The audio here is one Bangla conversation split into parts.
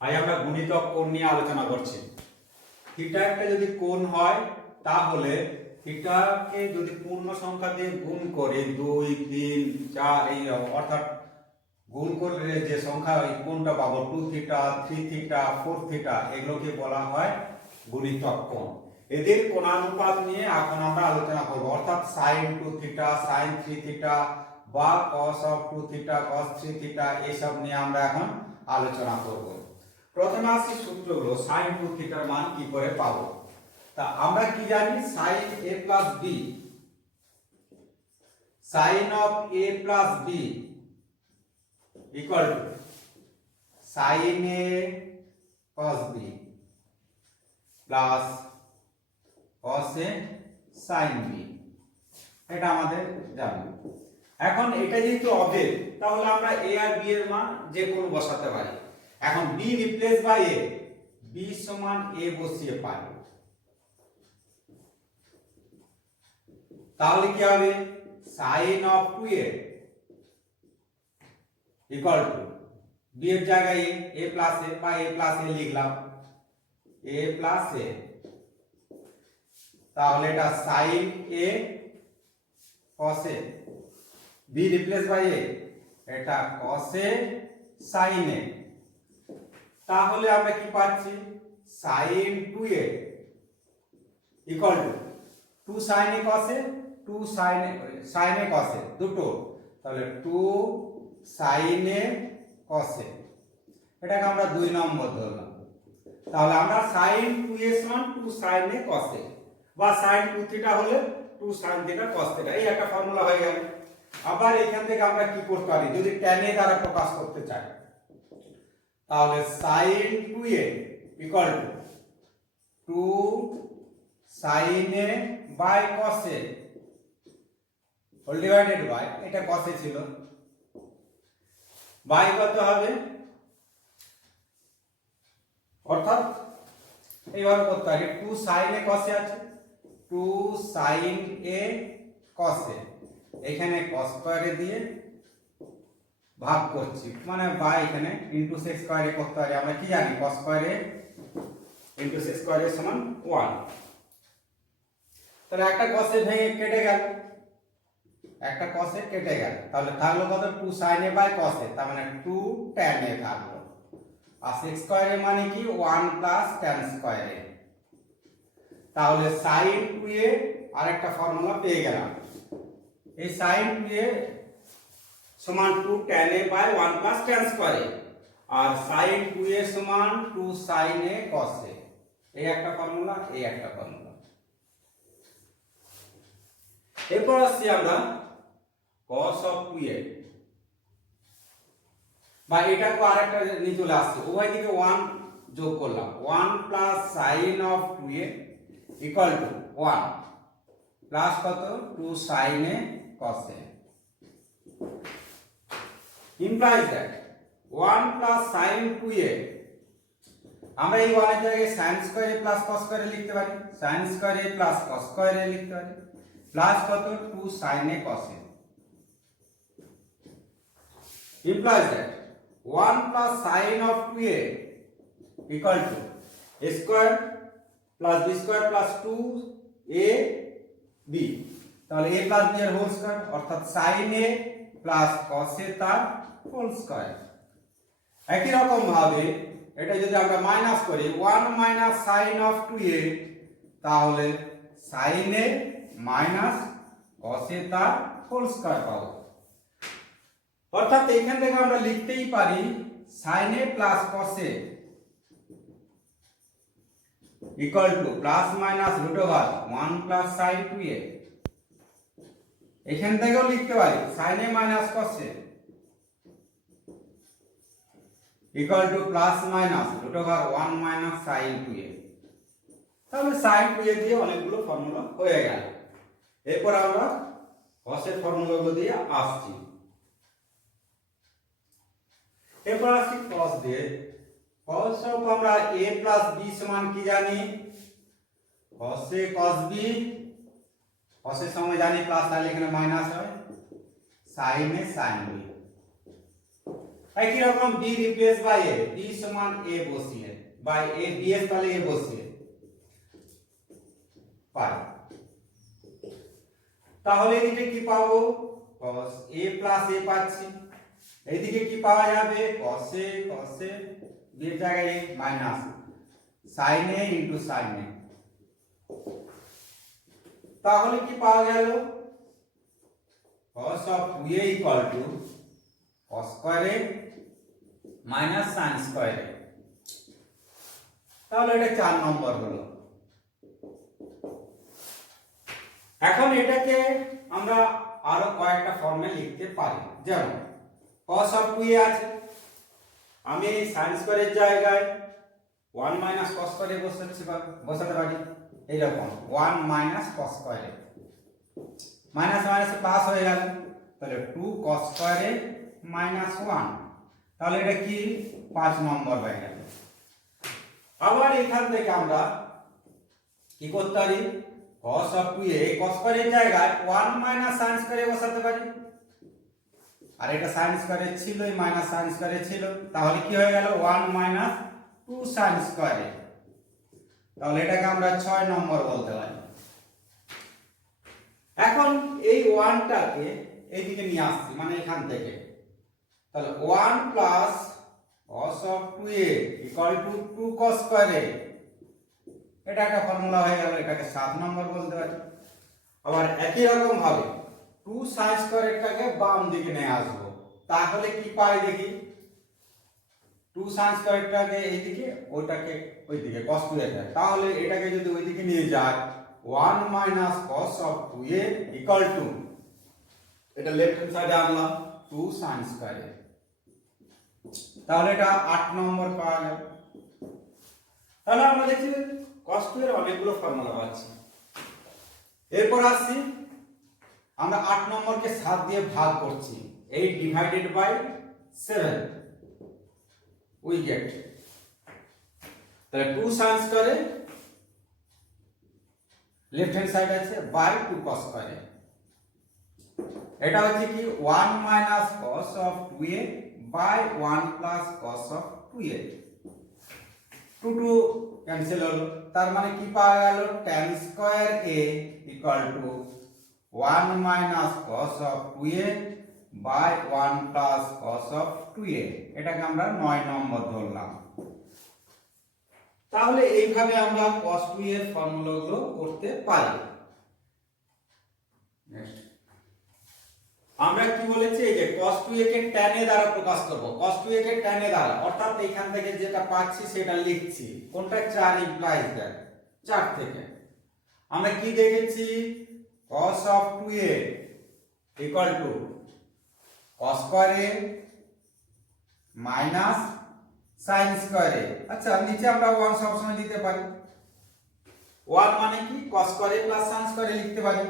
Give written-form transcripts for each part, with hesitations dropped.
আজ আমরা গুণিতক কোণ নিয়ে আলোচনা করছি। থিটা একটা যদি কোণ হয় তাহলে থিটাকে যদি পূর্ণ সংখ্যা দিয়ে গুণ করে 2 3 4 এই অর্থাৎ গুণ করলে যে সংখ্যা এই কোণটা পাবো 2 থিটা 3 থিটা 4 থিটা এগুলোকে বলা হয় গুণিতক কোণ। এদের কোণানুপাত নিয়ে এখন আমরা আলোচনা করব, অর্থাৎ sin 2 থিটা sin 3 থিটা বা cos of 2 theta cos 3 theta এইসব নিয়ে আমরা এখন আলোচনা করব। প্রথমে আসি সূত্রগুলো। sin 2 থিটার মান কি করে পাবো? তা আমরা কি জানি, sin a plus b sin of a plus b equal to sin a cos b plus cos a sin b, এটা আমাদের জানি। এখন এটা যেহেতু অভেদ, তাহলে আমরা a আর b এর মান যে কোনো বসাতে পারি। এখন b replace by a, b সমান a বসিয়ে পাই, তাহলে কি হবে sin of 2a equal to b এর জায়গায় a plus a বা a plus a লিখলাম, a plus a, তাহলে এটা sin a cos a, b replace by a, এটা cos a sin a, তাহলে আমরা কি পাচ্ছি sin 2a equal to 2 sin a cos a 2 sin a cos a দুটো, তাহলে 2 sin a cos a, এটাকে আমরা 2 নম্বর ধরলাম। তাহলে আমরা sin 2a সমান 2 sin a cos a বা sin 2 থিটা হলে 2 sin থিটা cos থিটা, এই একটা ফর্মুলা হয়ে গেল। আবার এখান থেকে আমরা কি করতে পারি, যদি tan a দ্বারা প্রকাশ করতে চাই, তাহলে sin 2a equal to 2 sin a by cos a whole divided by, এটা cos a ছিল, by কত হবে, অর্থাৎ এইভাবে করতে পারি 2 sin a cos a আছে, 2 sin a cos a, এখানে cos স্কয়ারে দিয়ে ভাগ করছি, মানে বাই এখানে ইনটু সেক স্কয়ারে করতে পারি। আমরা কি জানি cos স্কয়ারে ইনটু সেক স্কয়ারে সমান 1, তাহলে একটা cos এ ভেঙে কেটে গেল, একটা cos এ কেটে গেল, তাহলে থাকলো কত 2 sin a by cos a, তার মানে 2 tan a থাকলো। আর সেক স্কয়ারে মানে কি 1 প্লাস tan স্কয়ারে, তাহলে sin 2a আরেকটা ফর্মুলা পেয়ে গেলাম, এই sin 2a সমান 2 tan a by 1 plus tan স্কয়ারে, আর sin 2a সমান 2 sin a cos a, এই একটা ফর্মুলা, এই একটা ফর্মুলা। এরপর আসছি আমরা cos of 2a, বা এটাকে আরেকটা নিয়ে চলে আসছে, উভয় দিকে 1 যোগ করলাম, 1 plus sin of 2a equal to 1 plus কত 2 sin a cos a, implies that 1 plus sin 2a, আমরা এই 1 এর জায়গায় sin square a plus cos square a লিখতে পারি, sin square a plus cos square a লিখতে পারি, প্লাস কত 2 sin a cos a, implies that 1 plus sin of 2a equal to a square plus b square plus 2ab, তাহলে a plus b এর হোল স্কয়ার, অর্থাৎ sin a plus cos a তার হোল স্কয়ার। একই রকম ভাবে এটা যদি আমরা মাইনাস করি 1 মাইনাস sin of 2a, তাহলে sin a minus cos a তার হোল স্কয়ার পাবো। অর্থাৎ এখান থেকে আমরা লিখতেই পারি sin a plus cos a equal to plus minus root over 1 plus sin 2a, এখান থেকেও লিখতে পারি sin a minus cos a equal to plus minus root over 1 minus sin 2a, তাহলে sin 2a দিয়ে অনেকগুলো ফর্মুলা হয়ে গেল। এরপর আমরা cos এর ফর্মুলাগুলো দিয়ে আসছি। এরপর আসি cos দিয়ে। cos অফ আমরা a প্লাস b সমান কি জানি, cos a cos b, cos এর সময় জানি প্লাস তাহলে এখানে মাইনাস হয়, sin a sin b, একই রকম b replace by a, b সমান a বসিয়ে বাই a, b এর তলে a বসিয়ে পাই। তাহলে এদিকে কি পাবো, cos a প্লাস a পাচ্ছি। এইদিকে কি পাওয়া যাবে, cos a b এর জায়গায় minus sin a into sin a। তাহলে কি পাওয়া গেল, cos of 2a equal to cos square a minus sin square a। তাহলে এটা 4 নম্বর হলো। এখন এটাকে আমরা আরো কয়েকটা ফর্মে লিখতে পারি, যেমন cos of 2a আছে, আমি এই sin square এর জায়গায় 1 minus cos square a বসাতে পারি, এইরকম 1 minus cos square a, minus minus plus হয়ে গেল, তাহলে 2 cos square a minus 1, তাহলে এটা কি 5 নম্বর হয়ে গেল। আবার এখান থেকে আমরা কি করতে পারি, cos of 2a cos square এর জায়গায় 1 minus sin square a বসাতে পারি, আর এটা sin square a ছিল, এই মাইনাস sin square a ছিল, তাহলে কি হয়ে গেল 1 minus 2 sin square a, তাহলে এটাকে আমরা 6 নম্বর বলতে পারি। এখন এই 1 টাকে এইদিকে নিয়ে আসছি, মানে এখান থেকে, তাহলে 1 plus cos of 2a equal to 2 cos square a, এটা একটা ফর্মুলা হয়ে গেল, এটাকে 7 নম্বর বলতে পারি। আবার একই রকম ভাবে 2 sin square টাকে বাম দিকে নিয়ে আসবো, তাহলে কি পাই দেখি, 2 sin square টাকে এইদিকে, ওটাকে ওইদিকে cos 2a, তাহলে এটাকে যদি ওইদিকে নিয়ে যায় 1 minus cos of 2a equal to, এটা লেফট হ্যান্ড সাইডে আনলাম 2 sin square a, তাহলে এটা 8 নম্বর পাওয়া গেল। তাহলে আমরা দেখছি cos 2 এর অনেকগুলো ফর্মুলা পাচ্ছি। এরপর আসছি, আমরা 8 নম্বরকে 7 দিয়ে ভাগ করছি, 8 ডিভাইডেড বাই 7 উই গেট, তাহলে 2 sin square a left hand side আছে বাই 2 cos square a, এটা হচ্ছে কি 1 minus cos of 2a by 1 plus cos of 2a, 2 cancel হলো, তার মানে কি পাওয়া গেল, tan square a equal to 1 minus cos of 2a by 1 plus cos of 2a, এটাকে আমরা 9 নম্বর ধরলাম। তাহলে এইভাবে আমরা cos 2 এর ফর্মুলাগুলো করতে পারি। নেক্সট আমরা কি বলেছি, এই যে cos 2a K tan a দ্বারা প্রকাশ করব, cos 2a K tan a দ্বারা, অর্থাৎ এখান থেকে যেটা পাচ্ছি সেটা লিখছি, কোনটা 4 ইমপ্লাইজ দ্যাট, 4 থেকে আমরা কি দেখেছি, cos of 2a equal to cos square a minus sin square a। আচ্ছা, নিচে আমরা 1 সব সময় দিতে পারি, 1 মানে কি cos square a plus sin square a লিখতে পারি,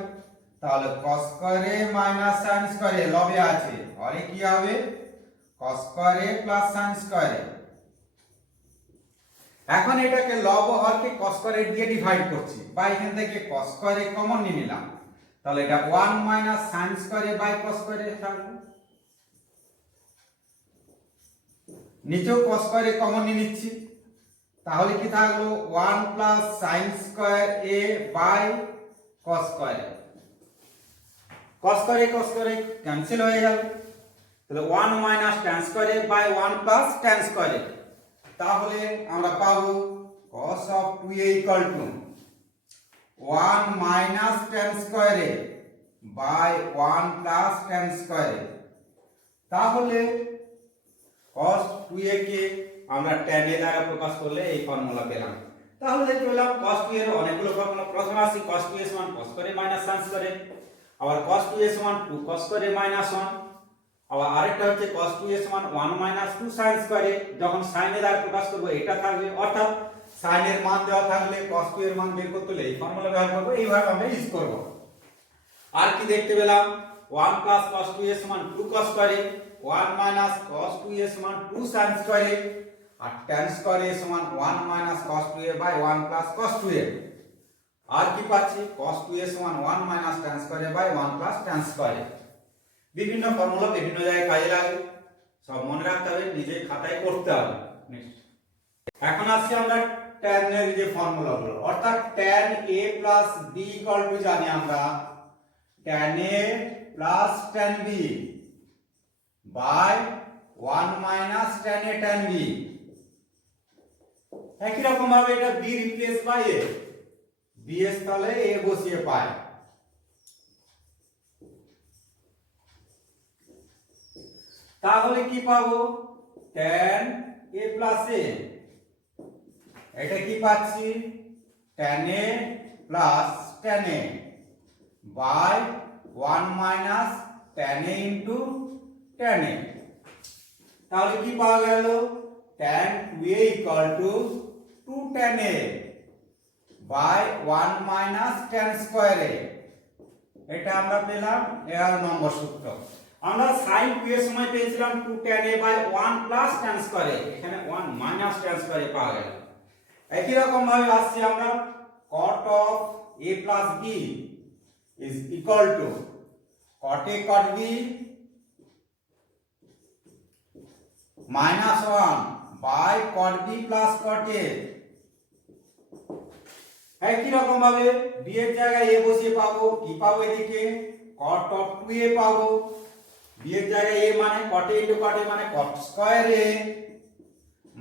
তাহলে cos square a minus sin square a লবে আছে, আর কি হবে cos square a plus sin square a। এখন এটাকে লব হরকে cos square a দিয়ে ডিভাইড করছি, বা এখান থেকে cos square a কমন নিয়ে নিলাম, তাহলে এটা 1 minus sin square a by cos square a থাকবে, নিচেও cos square a কমন নিয়ে নিচ্ছি, তাহলে কি থাকলো 1 plus sin square a by cos square a, cos square a cancel হয়ে গেল, তাহলে 1 minus tan square a by 1 plus tan square a, তাহলে আমরা পাবো cos of 2a equal to 1 minus tan square a by 1 plus tan square a, তাহলে cos 2a কে আমরা tan a দ্বারা প্রকাশ করলে এই ফর্মুলা পেলাম। তাহলে দেখতে পেলাম cos 2a এর অনেকগুলো ফর্মুলা। প্রথমে আসি cos 2a সমান cos square a minus sin square a, আবার cos 2a সমান 2 cos square a minus 1, আবার আরেকটা হচ্ছে cos 2a সমান 1 minus 2 sin square a, যখন sin a দ্বারা প্রকাশ করব এটা থাকবে, অর্থাৎ sin এর মান দেওয়া থাকলে cos 2 এর মান বের করতে হলে এই ফর্মুলা ব্যবহার করব, এইভাবে আমরা ইউজ করব। আর কি দেখতে পেলাম, 1 plus cos 2a সমান 2 cos square a, 1 minus cos 2a সমান 2 sin square a, R tan square a সমান 1 minus cos 2a by 1 plus cos 2a। আর কি পাচ্ছি, cos 2a সমান 1 minus tan square a by 1 plus tan square a। বিভিন্ন ফর্মুলা বিভিন্ন জায়গায় কাজে লাগে, সব মনে রাখতে হবে, নিজে খাতায় করতে হবে। এখন আসছি আমরা tan এর যে ফর্মুলাগুলো, অর্থাৎ tan a plus b equal to জানি আমরা tan a plus tan b by 1 minus tan a tan b। একই রকম ভাবে এটা b replace by a, b এর স্থলে a বসিয়ে পাই। তাহলে কি পাবো? tan a plus a, এটা কি পাচ্ছি? tan a plus tan a by 1 minus tan a into tan a। তাহলে কি পাওয়া গেল? tan 2a equal to 2 tan a by 1 minus tan square a। এটা আমরা পেলাম 11 নম্বর সূত্র। আমরা sin 2 এর সময় পেয়েছিলাম 2 tan a by 1 plus tan square a, এখানে 1 minus tan square a পাওয়া গেল। একই রকম ভাবে আসছে আমরা cot of a plus b is equal to cot a cot b minus 1 by cot b plus cot a। একই রকম ভাবে b এর জায়গায় a বসিয়ে পাবো, কি পাবো এদিকে? cot of 2a পাবো। b এর জায়গায় a মানে cot a into cot a মানে cot square a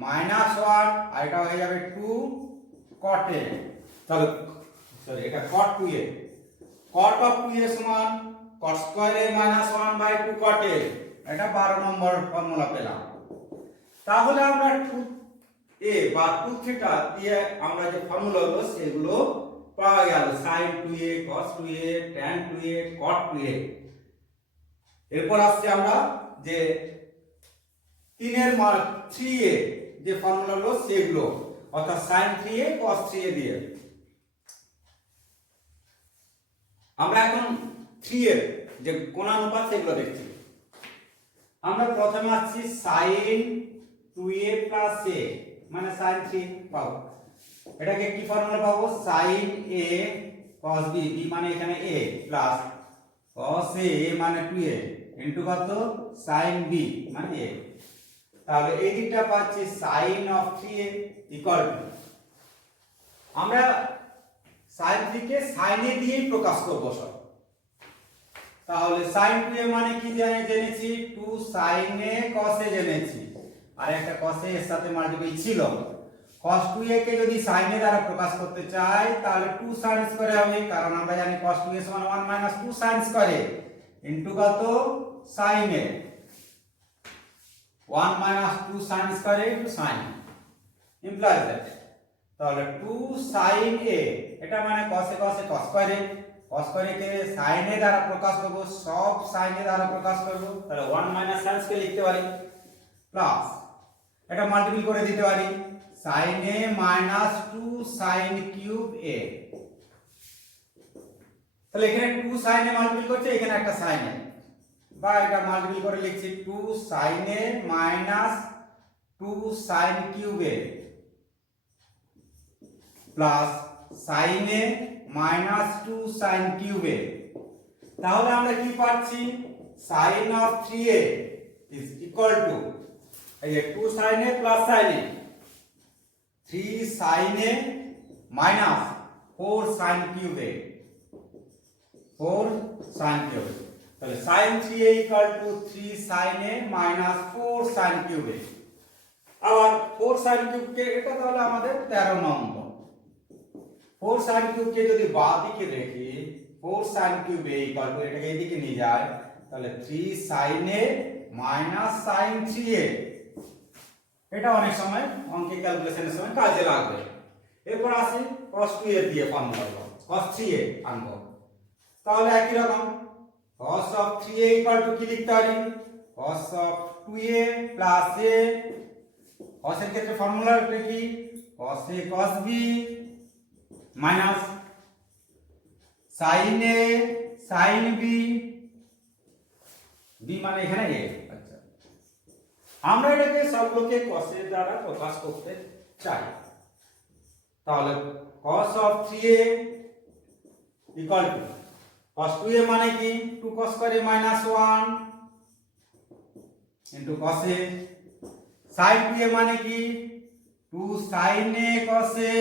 minus 1, আর এটা হয়ে যাবে 2 cot a। চলো সরি, এটা cot 2a, cot of 2a সমান cot square a minus 1 by 2 cot a। এটা 12 নম্বর ফর্মুলা পেলাম। তাহলে আমরা 2a বা 2 থিটা দিয়ে আমরা যে ফর্মুলাগুলো সেগুলো পাওয়া গেল, sin 2a cos 2a tan 2a cot 2a। এরপর আসছে আমরা যে 3 এর মান 3a যে ফর্মুলাগুলো সেগুলো, অর্থাৎ sin 3a cos 3a দিয়ে আমরা এখন 3 এর যে কোণানুপাত সেগুলো দেখছি। আমরা প্রথমে আসছি sin 2a plus a মানে sin 3 পাবো। এটাকে কি ফর্মুলা পাবো? sin a cos b, b মানে এখানে a প্লাস cos a মানে 2a ইনটু কত? sin b মানে a। তাহলে এই দিকটা পাচ্ছি sin of 3a equal to, আমরা sin 3 কে sin a দিয়ে প্রকাশ করব সব। তাহলে sin 2a মানে কি জেনেছি? 2 sin a cos a জেনেছি, আর একটা cos a এর সাথে মাল্টিপ্লাই ছিল। cos 2a কে যদি sin a দ্বারা প্রকাশ করতে চাই তাহলে 2 sin স্কয়ার হবে, কারণ আমরা জানি cos 2a সমান 1 minus 2 sin square a into কত? sin a 1 minus 2 sin square a into sin implies that। তাহলে 2 sin a এটা মানে cos a cos a cos square a, cos square a K sin a দ্বারা প্রকাশ করব, সব sin a দ্বারা প্রকাশ করব, তাহলে 1 minus sin কে লিখতে পারি প্লাস এটা মাল্টিপ্লাই করে দিতে পারি sin a minus 2 sin cube a। তাহলে এখানে 2 sin a মাল্টিপ্লাই করছে, এখানে একটা sin a, বা এটা মাল্টিপ্লাই করে লিখছি 2 sin a minus 2 sin cube a plus sin a minus 2 sin cube a। তাহলে আমরা কি পাচ্ছি? sin of 3a is equal to এই যে 2 sin a plus sin a, 3 sin a minus 4 sin cube a, 4 sin cube a। তাহলে sin 3a equal to 3 sin a minus 4 sin cube a। আবার 4 sin cube কে এটা তাহলে আমাদের 13 নম্বর। 4 sin cube কে যদি বাঁ দিকে রেখি 4 sin cube a equal to এটাকে এদিকে নিয়ে যায়, তাহলে 3 sin a minus sin 3a। এটা অনেক সময় অঙ্কে ক্যালকুলেশনের সময় কাজে লাগবে। এরপর আসি cos 2a দিয়ে ফর্মুলা cos 3a আনবো। তাহলে একই রকম cos of 3a equal to কি লিখতে পারি? cos of 2a plus a, cos এর ক্ষেত্রে ফর্মুলাটা কি? cos a cos b minus sin a sin b, b মানে এখানে a। আচ্ছা, আমরা এটাকে সবগুলোকে cos এর দ্বারা প্রকাশ করতে চাই। তাহলে cos of 3a equal to cos 2a মানে কি? 2 cos square a minus 1 into কসে। সাইন 2a মানে কি 2 sin a cos a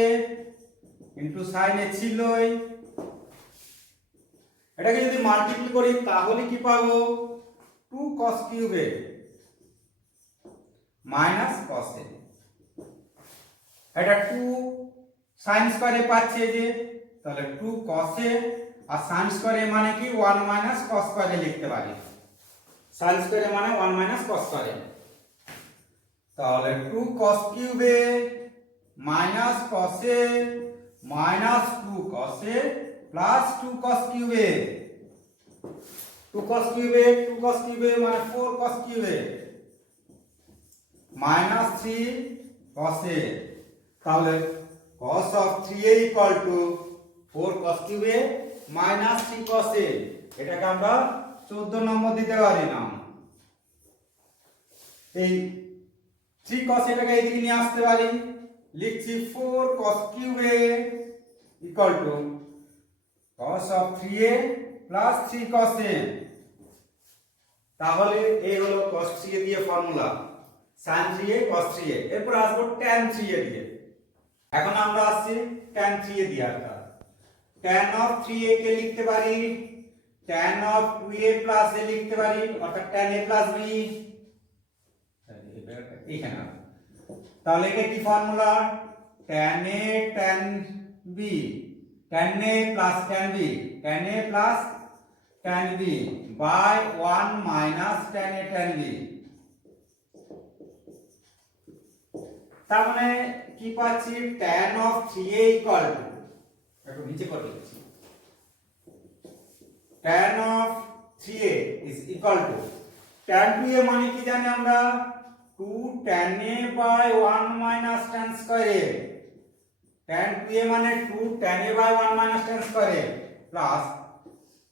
into sin a ছিলই, এটাকে যদি মাল্টিপ্লাই করি তাহলে কি পাবো 2 cos cube a minus cos a। এটা 2 sin স্কয়ারে পাচ্ছে যে, তাহলে 2 cos a আর sin স্কয়ারে মানে কি 1 মাইনাস cos স্কয়ারে লিখতে পারি। sin স্কয়ারে মানে 1 মাইনাস cos স্কয়ারে, তাহলে 2 cos cube a minus cos a minus 2 cos a plus 2 cos cube a। 2 cos cube a 2 cos cube a মানে 4 cos cube a minus 3 cos a। তাহলে cos of 3a equal to 4 cos cube a minus 3 cos a। এটাকে আমরা 14 নম্বর দিতে পারি না, এই 3 cos এটাকে এইদিকে নিয়ে আসতে পারি, লিখছি 4 cos cube a equal to cos of 3a plus 3 cos a। তাহলে এই হলো cos 3a দিয়ে formula, sin 3a cos 3a। এরপর আসবো tan 3a দিয়ে। এখন আমরা আসছি tan 3a দিয়ে। একটা tan of 3a কে লিখতে পারি tan of 2a plus a লিখতে পারি, অর্থাৎ tan a plus b এখানে। তাহলে এটা কি formula tan a tan b, tan a plus tan b, tan a plus tan b by 1 minus tan a tan b। তার মানে কি পাচ্ছি tan of 3a equal to, একটু নিচে করে দিচ্ছি, tan of 3a is equal to tan 2a মানে কি জানি আমরা 2 tan a by 1 minus tan square a। tan 2a মানে 2 tan a by 1 minus tan square a plus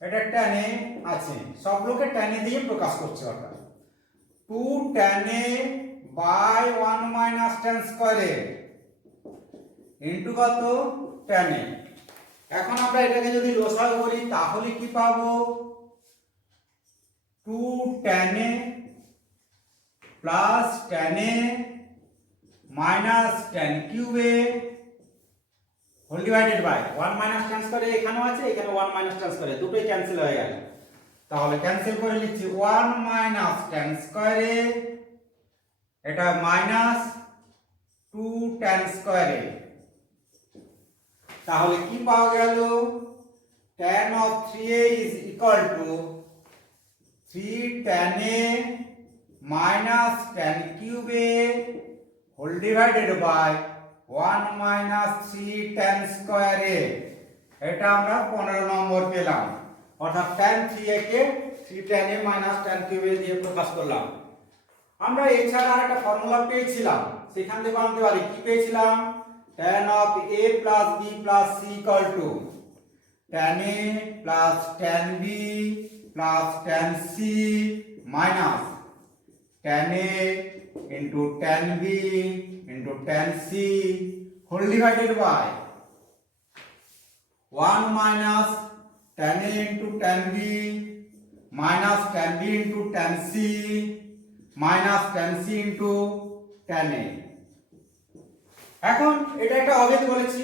এটা tan a আছে, সব লোকে tan a দিয়ে প্রকাশ করছে, অর্থাৎ 2 tan a by 1 minus tan square a into কত tan a। এখন আমরা এটাকে যদি লসাগু করি তাহলে কি পাবো 2 tan a plus tan a minus tan cube a whole divided by 1 minus tan square এখানেও আছে, এখানে 1 মাইনাস tan স্কয়ার দুটোই ক্যান্সেল হয়ে গেল। তাহলে ক্যান্সেল করে লিখছি 1 মাইনাস tan স্কয়ার a, এটা মাইনাস 2 tan স্কয়ার a। তাহলে কি পাওয়া গেল tan of 3a is equal to 3 tan a minus tan cube a whole divided by 1 minus 3 tan square a। এটা আমরা 15 নম্বর পেলাম, অর্থাৎ tan 3a K 3 tan a minus tan cube a দিয়ে প্রকাশ করলাম। আমরা এছাড়া আরেকটা ফর্মুলা পেয়েছিলাম, সেখান থেকে আনতে পারি। কি পেয়েছিলাম tan of a plus b plus c equal to tan a plus tan b plus tan c minus tan a into tan b into tan c whole divided by 1 minus tan a into tan b minus tan b into tan c minus tan c into tan a। এখন এটা একটা অভেদ বলেছি,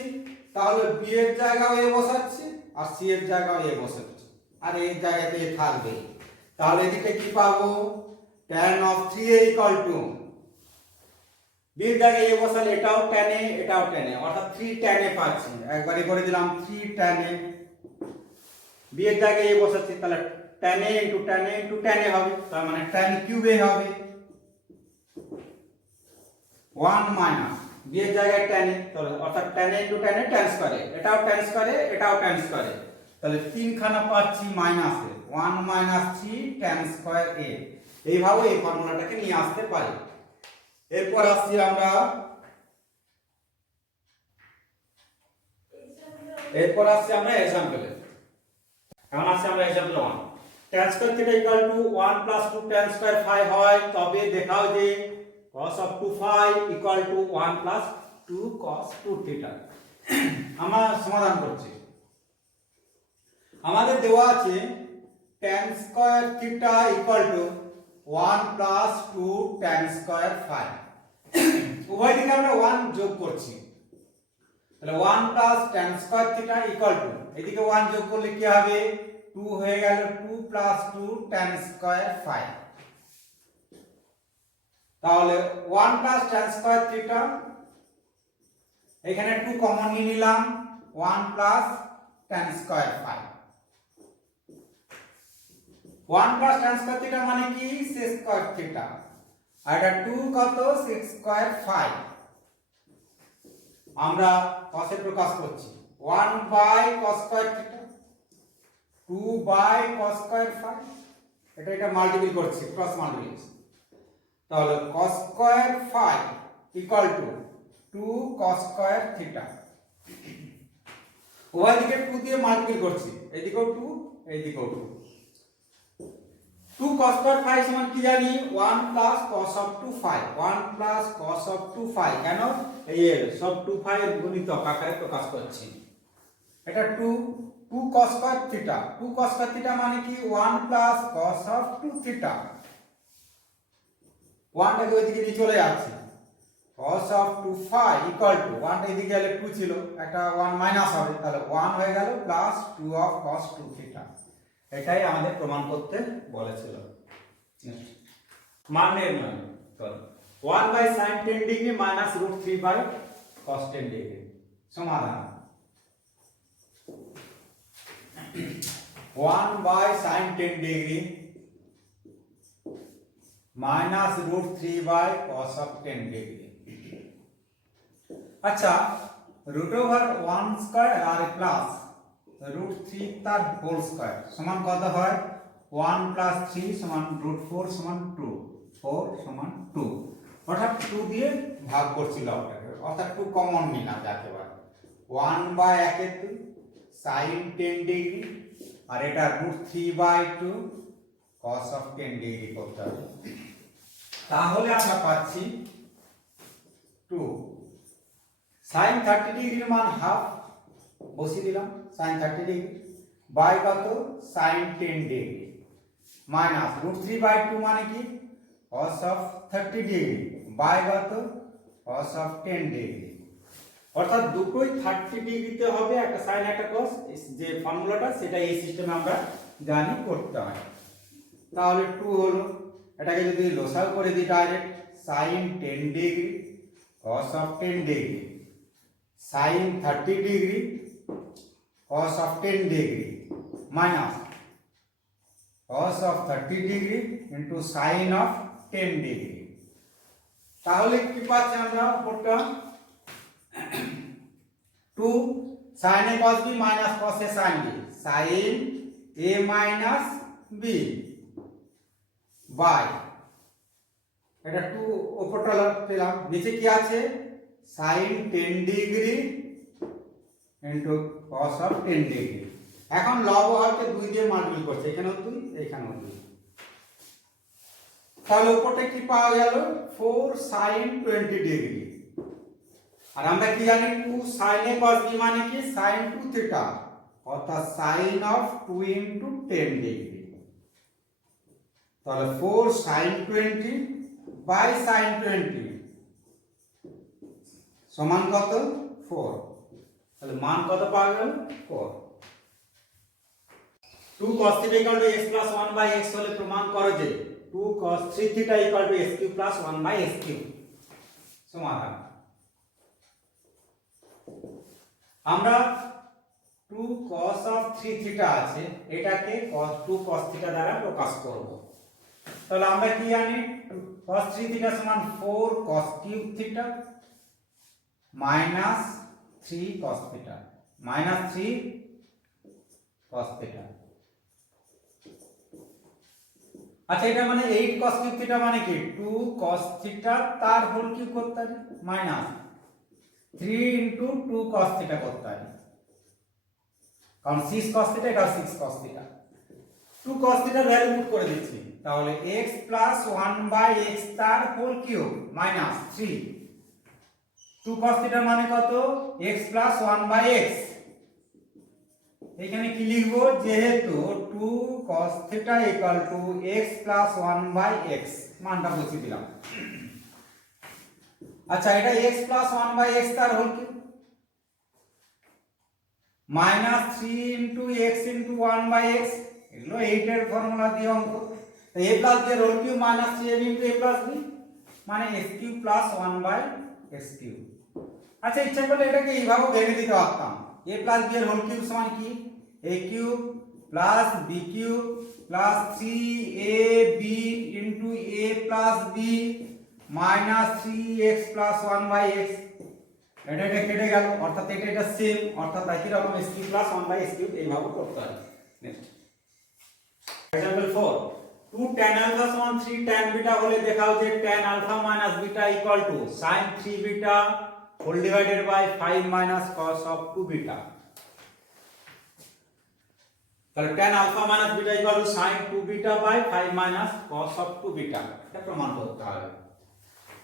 তাহলে b এর জায়গায় a বসাচ্ছি আর c এর জায়গায় a বসাচ্ছি, আর এই জায়গাতে a থাকবে। তাহলে এদিকে কি পাবো tan of 3a equal to b এর জায়গায় a বসালে এটাও tan a এটাও tan a, অর্থাৎ 3 tan a পাচ্ছি। একবারে করে দিলাম 3 tan a, b এর জায়গায় a বসাচ্ছি, তাহলে tan a into tan a into tan a হবে, তার মানে tan cube a হবে 1 minus b এর জায়গায় tan a, তাহলে অর্থাৎ tan a into tan a tan square a, এটাও tan স্কয়ার a এটাও tan স্কয়ার a, তাহলে তিন খানা পাচ্ছি minus A 1 minus 3 tan square a। এইভাবে এই ফর্মুলাটাকে নিয়ে আসতে পারি। এরপর আসছি আমরা এক্সাম্পলে। এখন আসছি আমরা example 1। tan square theta equal to 1 plus 2 tan square phi হয়, তবে দেখাও যে cos of 2 phi equal to 1 plus 2 cos 2 theta। আমরা সমাধান করছি। আমাদের দেওয়া আছে tan square theta equal to 1 plus 2 tan square phi. উভয় দিকে আমরা 1 যোগ করছি, তাহলে 1 plus tan square theta equal to, এদিকে 1 যোগ করলে কি হবে 2 হয়ে গেল 2 প্লাস 2 tan স্কয়ার ফাই। তাহলে 1 প্লাস tan স্কয়ার থিটা, এখানে 2 কমন নিয়ে নিলাম, 1 plus tan square phi. 1 plus tan square theta মানে কি sec স্কয়ার থিটা, আর এটা 2 কত sec স্কয়ার ফাই। আমরা cos এ প্রকাশ করছি 1 by cos square theta, 2 by cos square phi, এটা মাল্টিপ্লাই করছি, ক্রস মাল্টিপ্লিকেশন। তাহলে cos square phi equal to 2 cos square theta. উভয় দিকে 2 দিয়ে মাল্টিপ্লাই করছি, এদিকেও 2 এইদিকেও 2। 2 cos স্কয়ার ফাই সমান কি জানি 1 plus cos of 2 phi, 1 plus cos of 2 phi, কেন এই সব 2 ফাই এর গুণিতক আকারে প্রকাশ করছি। এটা 2 cos square theta, 2 cos square theta মানে কি 1 প্লাস cos অফ 2 থিটা। 1 টাকে ওইদিকে নিয়ে চলে যাচ্ছে, cos of 2 phi equal to 1 টা এদিকে গেলে 2 ছিল, একটা 1 মাইনাস হবে, তাহলে 1 হয়ে গেল প্লাস 2 অফ cos 2 থিটা। এটাই আমাদের প্রমাণ করতে বলেছিল। মান নির্ণয় করো 1 by sin 10 degree minus √3 by cos 10 degree. সমাধান 1 by sin 10 degree minus √3 by cos of 10 degree. আচ্ছা, √1 স্কয়ার আর প্লাস √3 তার হোল স্কয়ার সমান কত হয় 1 প্লাস 3 সমান √4 সমান 2, 4 সমান 2, অর্থাৎ 2 দিয়ে ভাগ করছিল ওটাকে, অর্থাৎ 2 কমন নিলাম যাকে বলে 1 বাই 1 sin 10 ডিগ্রি, আর এটা √3 বাই 2 cos অফ 10 ডিগ্রি করতে হবে। তাহলে আমরা পাচ্ছি 2 sin 30 ডিগ্রির মান হাফ বসিয়ে দিলাম, sin 30 ডিগ্রি বাই কত sin 10 ডিগ্রি মাইনাস √3 বাই 2 মানে কি cos অফ 30 ডিগ্রি বাই কত cos অফ 10 ডিগ্রি, অর্থাৎ দুটোই 30 ডিগ্রিতে হবে, একটা sin একটা cos, যে ফর্মুলাটা সেটা এই সিস্টেমে আমরা জানি করতে হয়। তাহলে 2 হলো, এটাকে যদি লসাগু করে দিই direct sin 10 degree cos of 10 degree sin 30 degree cos of 10 degree minus cos of 30 degree into sin of 10 degree। তাহলে কি পাচ্ছি আমরা উপরটা 2 sin a cos b minus cos a sin b, sin a minus b by, এটা 2 উপরটা পেলাম, নিচে কি আছে sin 10 degree into cos of 10 degree. এখন লব হরকে 2 দিয়ে মাল্টিপ্লাই করছে, এখানেও 2 এখানেও 2, তাহলে উপরটা কি পাওয়া গেল 4 sin 20 ডিগ্রি। আর আমরা কি জানি 2 sin a cos b মানে কি sin 2 থিটা, অর্থাৎ sin of 2 into 10 ডিগ্রি। তাহলে 4 sin 20 by sin 20 সমান কত 4, তাহলে মান কত পাওয়া গেল 4। 2 cos θ = x + 1 / x হলে প্রমাণ করো যে 2 cos 3θ = x³ + 1 / x³। সমাধান আমরা 2 cos of 3θ আছে, এটাকে 2 cos θ দ্বারা প্রকাশ করব। তাহলে আমরা কি জানি cos 3θ = 4 cos³ θ minus 3 cos θ minus 3 cos θ। আচ্ছা, এটা মানে 8 cos³ θ মানে কি 2 cos θ তার হোল কিউব করতে হবে মাইনাস 3 into 2 cos θ করতে হবে, কারণ 6 cos θ এটা 6 cos θ। 2 cos θ এর ভ্যালু পুট করে দিচ্ছি, তাহলে x + 1/x তার হোল কিউব মাইনাস 3, 2 cos θ মানে কত x + 1/x, এখানে কি লিখব, যেহেতু 2 cos θ = x + 1/x মানটা বসিয়ে দিলাম। আচ্ছা, এটা x + 1/x তার হোল কিউব -3 * x * 1/x, এগুলো 8 এর ফর্মুলা দিয়ে অঙ্ক। তো a + b এর whole cube -3ab * a + b মানে x³ + 1/x³। আচ্ছা, ইচ্ছা করলে এটাকে এইভাবে ভেঙে দিতে পারতাম, a + b এর হোল কিউব সমান কি, a³ + b³ + 3ab * a + b -3x + 1/x। এটা কেটে গেল, অর্থাৎ এটা সেম, অর্থাৎ একই রকম x³ + 1/x³ এইভাবে করতে হবে। নেক্সট एग्जांपल 4, 2 tan alpha সমান 3 tan beta হলে দেখাও যে tan alpha - beta = sin 3 beta whole divided by 5 - cos of 2 beta। তাহলে tan alpha - beta = sin 2 beta by 5 - cos of 2 beta, এটা প্রমাণ করতে হবে।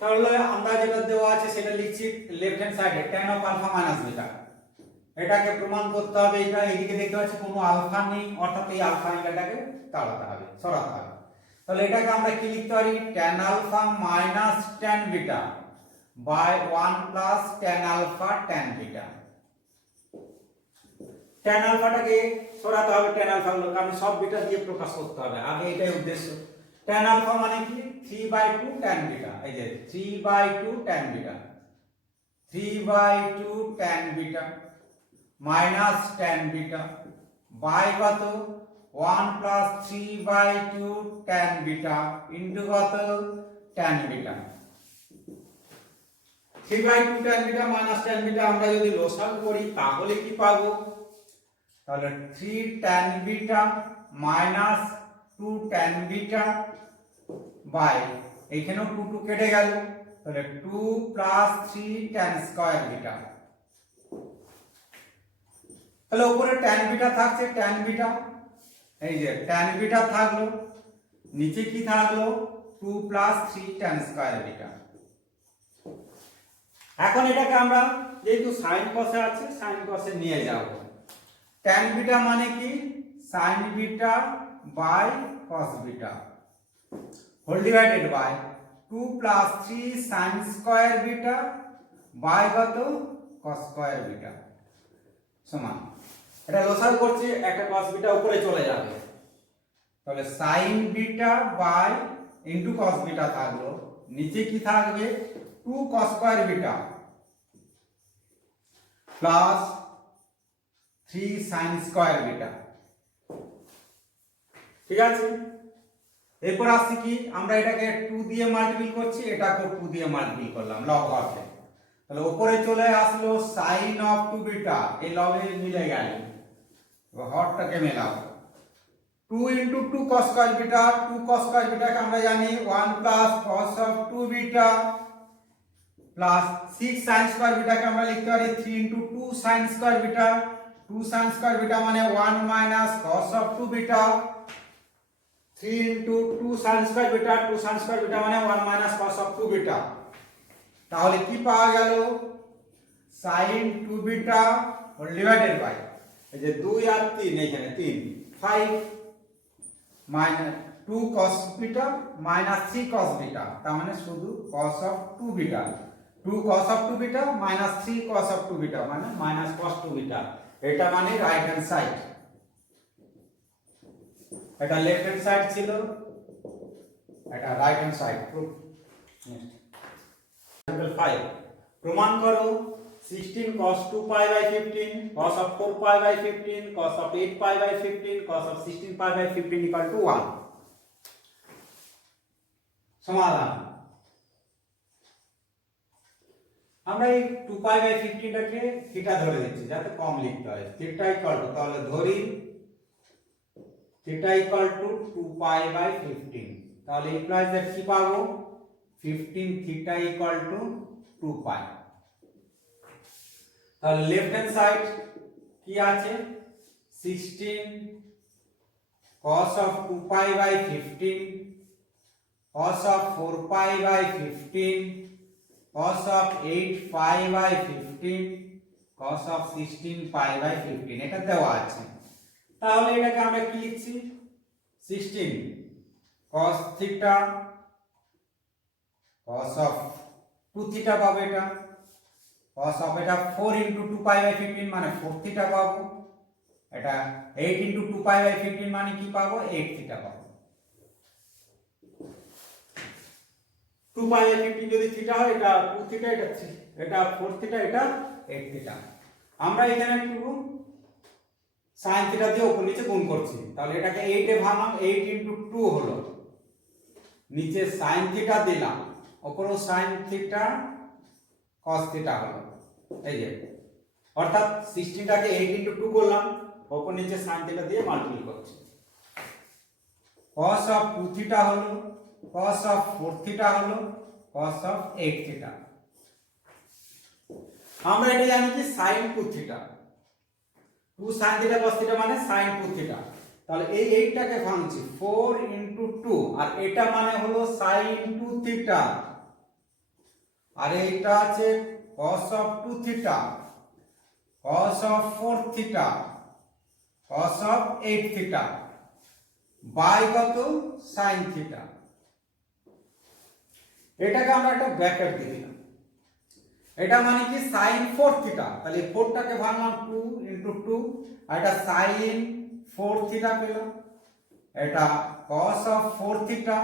তাহলে আমরা যেটা দেওয়া আছে সেটা লিখছি লেফট হ্যান্ড সাইডে tan of alpha - beta, এটাকে প্রমাণ করতে হবে। এটা এদিকে দেখতে পাচ্ছি কোনো আলফা নেই, অর্থাৎ এই আলফা অ্যাঙ্গেলটাকে তাড়াতে হবে, সরাতে হবে। তাহলে এটাকে আমরা কি লিখতে পারি, tan alpha - tan beta by 1 + tan alpha tan beta। tan আলফাটাকে সরাতে হবে, tan আলফা গুলো, কারণ সব বিটা দিয়ে প্রকাশ করতে হবে, আগে এটাই উদ্দেশ্য। tan আলফা মানে কি, 3/2 tan beta, এই যে 3/2 tan beta, 3/2 tan beta minus tan beta by কত, 1 + 3/2 tan beta ইনটু কত, tan beta। 3/2 tan beta minus tan beta আমরা যদি লসাগু করি তাহলে কি পাবো, তাহলে 3 tan beta minus 2 tan beta by, এখানেও 2 2 কেটে গেল, তাহলে 2 + 3 tan স্কয়ার beta। তাহলে উপরে tan beta থাকছে, tan beta, এই যে tan beta থাকলো, নিচে কি থাকলো, 2 + 3 tan স্কয়ার beta। এখন এটাকে আমরা যেহেতু sin cos এ আছে, sin cos এ নিয়ে যাব। tan beta মানে কি, sin beta by cos beta whole divided by 2 + 3 sin square beta by কত, cos স্কয়ার beta সমান, এটা লসাগু করছি, একটা cos beta উপরে চলে যাবে, তাহলে sin beta by into cos beta থাকলো, নিচে কি থাকবে, 2 cos স্কয়ার beta প্লাস 3 sin স্কয়ার beta। ঠিক আছে, এরপর আসছি কি, আমরা এটাকে 2 দিয়ে মাল্টিপ্লাই করছি, এটাকে 2 দিয়ে মাল্টিপ্লাই করলাম লব হরফে, তাহলে উপরে চলে আসলো sin of 2 beta, এই লবে মিলে গেল, এবার হরটাকে মেলাবো, 2 * 2 cos square beta, 2 cos square beta কে আমরা জানি 1 + cos of 2 beta plus 6 sin square beta কে আমরা লিখতে পারি 3 * 2 sin square beta, 2 sin square beta মানে 1 - cos of 2 beta, 3 * 2 sin square beta, 2 sin square beta মানে 1 - cos of 2 beta। তাহলে কি পাওয়া গেল, sin 2 beta whole divided by, এই যে 2 আর 3, এখানে 3 5 minus 2 cos beta minus 3 cos beta, তার মানে শুধু cos of 2 beta, 2 cos of 2 beta minus 3 cos of 2 beta মানে মাইনাস cos 2 beta, এটা মানে রাইট হ্যান্ড সাইড, এটা লেফট হ্যান্ড সাইড ছিল, এটা রাইট হ্যান্ড সাইড। এক্সাম্পল 5, প্রমাণ করো 16 cos 2π/15 cos of 4π/15 cos of 8π/15 cos of 16π/15 = 1। সমাধান, আমরা এই 2π/15 টাকে থিটা ধরে দিচ্ছি যাতে কম লিখতে হয়, থিটা = তাহলে ধরি থিটা = 2π/15, তাহলে ইমপ্লাইজ দ্যাট কি পাবো, 15 থিটা = 2π। তাহলে লেফট হ্যান্ড সাইড কি আছে, 16 cos of 2π/15 cos of 4π/15 cos of 8π/15 cos of 16π/15, এটা দেওয়া আছে। তাহলে এটাকে আমরা কি লিখছি 16 cos theta cos of 2 theta পাবো, এটা cos অফ এটা 4 ইনটু 2 পাই বাই 15 মানে 4 থিটা পাবো, এটা 8 ইনটু 2 পাই বাই 15 মানে কি পাবো 8 থিটা পাবো। 2 পাই বাই 15 যদি থিটা হয় এটা 2 থিটা, এটা 4 থিটা, এটা 8 থিটা। আমরা এখানে একটু sin থিটা দিয়ে উপর নিচে গুণ করছি, তাহলে এটাকে 8 এ ভাঙলাম, 8 ইনটু 2 হলো, নিচে sin থিটা দিলাম, উপরেও sin থিটা cos থিটা হলো, এই যে অর্থাৎ 16 টাকে 8 ইনটু 2 করলাম, উপর নিচে sin থিটা দিয়ে মাল্টিপ্লাই করছি। cos অফ 2 থিটা হলো, cos অফ 4 থিটা হলো, cos অফ 8 থিটা। আমরা এটা জানি কি sin 2 theta, 2 sin theta cos theta মানে sin 2 থিটা, তাহলে এই 8 টাকে ভাঙছি 4 ইনটু 2, আর এটা মানে হলো sin 2 থিটা, আর এইটা আছে cos of 2 theta, cos of 4 theta, cos of 8 theta by কত sin থিটা। এটাকে আমরা একটা ব্র্যাকেট দিয়ে দিলাম, এটা মানে কি sin 4 থিটা, তাহলে 4 টাকে ভাঙলাম 2 ইনটু 2, আর এটা sin 4 থিটা পেলাম, এটা cos অফ 4 থিটা,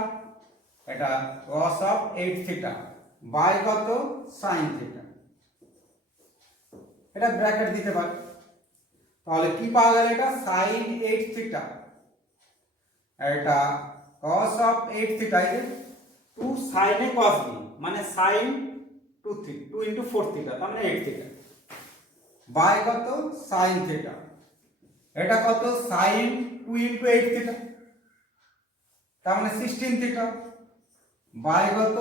এটা cos অফ 8 থিটা বাই কত sin থিটা। এটা ব্র্যাকেট দিতে পারি, তাহলে কি পাওয়া গেল, এটা sin 8 থিটা, এটা cos অফ 8 থিটা, এই যে 2 sin এ cos b মানে sin 2 থিটা, 2 ইনটু 4 থিটা তার মানে 8 থিটা বাই কত sin থিটা, এটা কত sin 2 ইনটু 8 থিটা তার মানে 16 থিটা বাই কত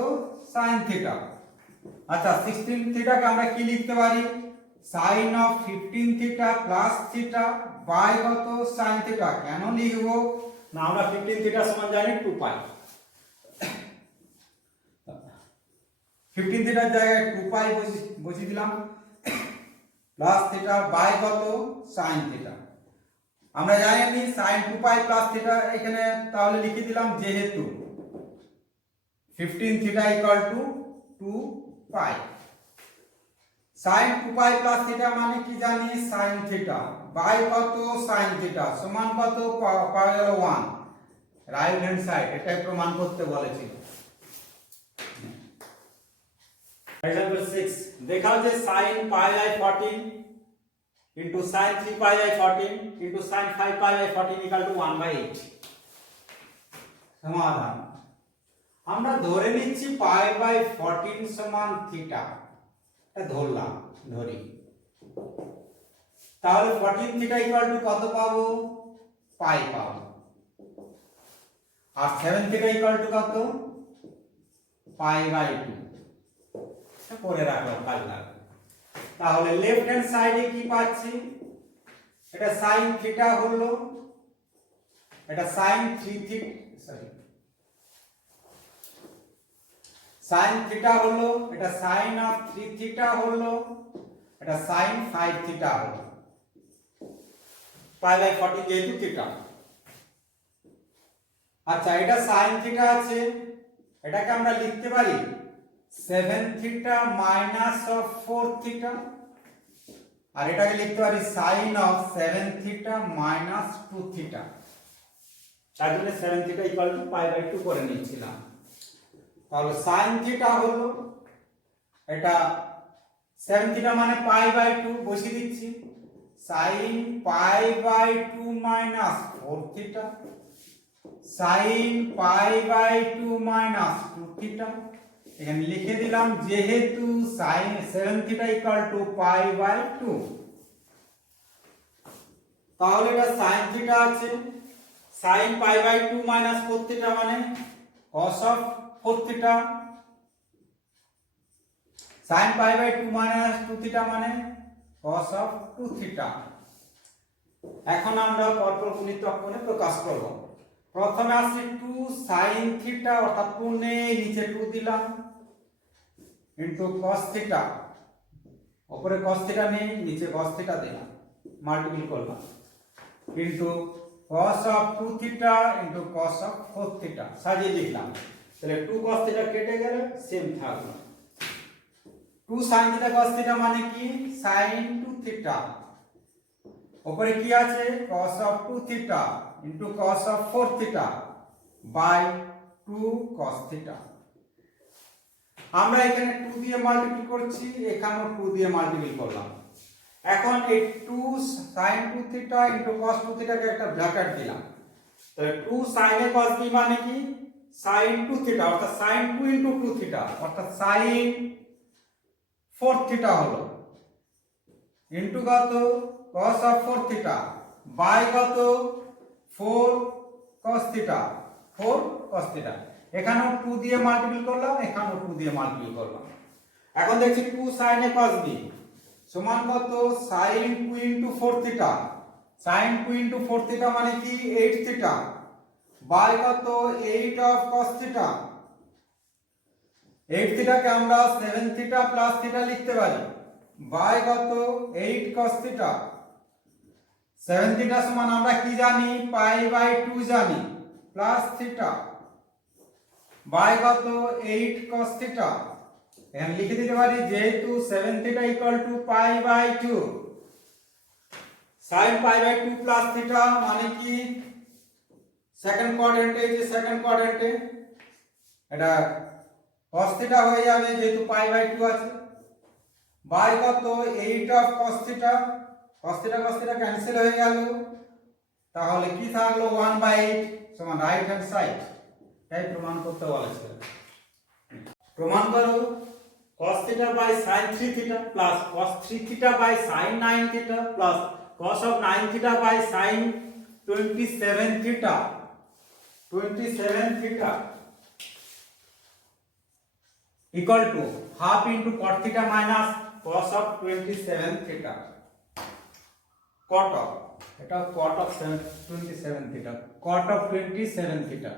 sin থিটা। আচ্ছা 16 থিটাকে আমরা কি লিখতে পারি, sin of 15 theta plus theta by কত sin থিটা। কেন লিখবো না, আমরা 15 থিটা সমান জানি 2 পাই, 15 থিটার জায়গায় 2 পাই বসিয়ে দিলাম, প্লাস থিটা বাই কত sin থিটা। আমরা জানি sin 2 পাই প্লাস থিটা, এখানে তাহলে লিখে দিলাম যেহেতু 15 theta equal to 2 pi, sin 2 pi plus theta মানে কি জানি sin থিটা বাই কত sin থিটা সমান কত পাওয়া গেল 1, রাইট হ্যান্ড সাইড এটাই প্রমাণ করতে বলেছিল। एग्जांपल 6 দেখাও যে sin pi by 14 into sin 3 pi by 14 into sin 5 pi by 14 equal to 1/8। সমাধান, আমরা ধরে নিচ্ছি পাই বাই 14 সমান থিটা, এটা ধরলাম, ধরি, তাহলে 14 থিটা ইকুয়াল টু কত পাবো পাই পাবো, আর 7 থিটা ইকুয়াল টু কত পাই বাই 2 করে রাখলাম কাজ লাগবে। তাহলে লেফট হ্যান্ড সাইডে কি পাচ্ছি, এটা sin থিটা হলো, এটা sin 3 theta, sorry sin theta হলো, এটা sin অফ 3 থিটা হলো, এটা sin 5 থিটা হলো, পাই বাই 14 যেহেতু থিটা। আচ্ছা এটা sin থিটা আছে, এটাকে আমরা লিখতে পারি 7 থিটা মাইনাস অফ 4 থিটা, আর এটাকে লিখতে পারি sin of 7 theta minus 2 theta, তার জন্য 7 theta equal to pi by 2 করে নিয়েছিলাম। তাহলে sin থিটা হলো, এটা 7 থিটা মানে পাই বাই 2 বসিয়ে দিচ্ছি, sin pi by 2 minus 4 theta, sin pi by 2 minus 2 theta, এখানে লিখে দিলাম যেহেতু sin 7 theta equal to pi by 2, তাহলে এটা sin থিটা আছে, sin pi by 2 minus 4 theta মানে cos of 4 theta, sin pi by 2 minus 2 theta মানে cos অফ 2 থিটা। এখন আমরা পরপর গুণিতক করে প্রকাশ করব। প্রথমে আসছে 2 sin থিটা অর্থাৎ 2 নেই, নিচে 2 দিলাম ইনটু cos থিটা, উপরে cos থিটা নেই, নিচে cos থিটা দিলাম, মাল্টিপ্লাই করলাম, into cos of 2 theta into cos of 4 theta সাজিয়ে লিখলাম। তাহলে 2 cos থিটা কেটে গেল, সেম থাকলো। 2 sin থিটা cos থিটা মানে কি sin 2 থিটা, উপরে কি আছে cos of 2 theta into cos of 4 theta by 2 cos theta. আমরা এখানে 2 দিয়ে মাল্টিপ্লাই করছি, এখানেও 2 দিয়ে মাল্টিপ্লাই করলাম। এখন এই 2 sin 2 থিটা ইনটু cos 2 থিটাকে একটা ব্র্যাকেট দিলাম। তাহলে 2 sin a cos b মানে কি sin 2 থিটা অর্থাৎ sin 2 ইনটু 2 থিটা অর্থাৎ sin 4 থিটা হলো, ইনটু কত cos অফ 4 থিটা বাই কত 4 cos থিটা 4 cos থিটা। এখানেও 2 দিয়ে মাল্টিপ্লাই করলাম, এখানেও 2 দিয়ে মাল্টিপ্লাই করলাম। এখন দেখছি 2 sin a cos b সমান কত sin 2 into 4 theta, sin 2 into 4 theta মানে কি 8 থিটা বাই কত 8 অফ cos থিটা। 8 থিটাকে আমরা 7 থিটা প্লাস থিটা লিখতে পারি বাই কত 8 cos থিটা। 7 থিটা সমান আমরা কি জানি পাই বাই 2 জানি প্লাস থিটা বাই কত 8 cos থিটা। এখানে লিখে দিতে পারি যেহেতু 7 theta equal to pi by 2 sin pi by 2 plus theta মানে কি সেকেন্ড কোয়াড্রেন্টে, যে সেকেন্ড কোয়াড্রেন্টে এটা cos থিটা হয়ে যাবে যেহেতু পাই বাই 2 আছে বাই কত 8 of cos theta. cos theta cancel হয়ে গেল, তাহলে কি থাকলো 1/8 সমান রাইট হ্যান্ড সাইড। তাই প্রমাণ করতে বলেছে। প্রমাণ করো cos theta by sin 3 theta plus cos 3 theta by sin 9 theta plus cos of 9 theta by sin 27 theta equal to half into cot theta minus cos of 27 theta cot of এটা cot of 27 theta cot of 27 theta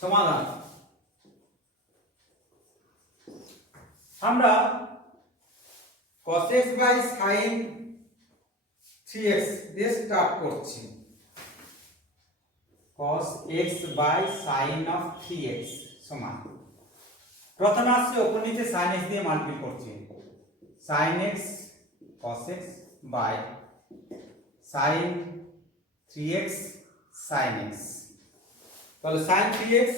সমাধান। আমরা cos x by sin 3x দিয়ে স্টার্ট করছি। cos x by sin of 3x সমান প্রথমে আসছে উপর নিচে sin x দিয়ে মাল্টিপ্লাই করছি, sin x cos x by sin 3x sin x। তাহলে sin 3x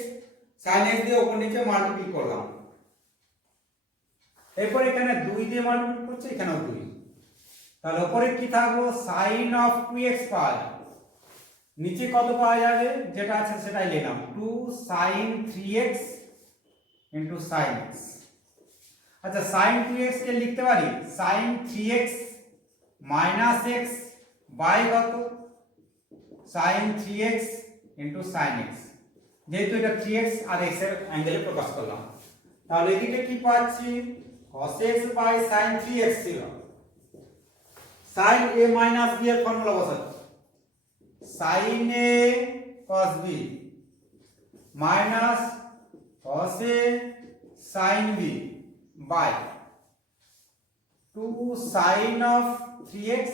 sin x দিয়ে উপর নিচে মাল্টিপ্লাই করলাম, এরপর এখানে 2 দিয়ে মাল্টিপ্লাই করছি, এখানেও 2। তাহলে উপরে কি থাকলো sin of 2x পাই, নিচে কত পাওয়া যাবে যেটা আছে সেটাই নিলাম 2 sin 3x into sin x। আচ্ছা sin 2x কে লিখতে পারি sin 3x minus x by কত sin 3x into sin x, যেহেতু এটা 3x আর x এর অ্যাঙ্গেলে প্রকাশ করলাম। তাহলে এদিকে কি পাচ্ছি cos x by sin 3x ছিল, sin a minus b এর ফর্মুলা বসাচ্ছি sin a cos b minus cos a sin b by 2 sin of 3x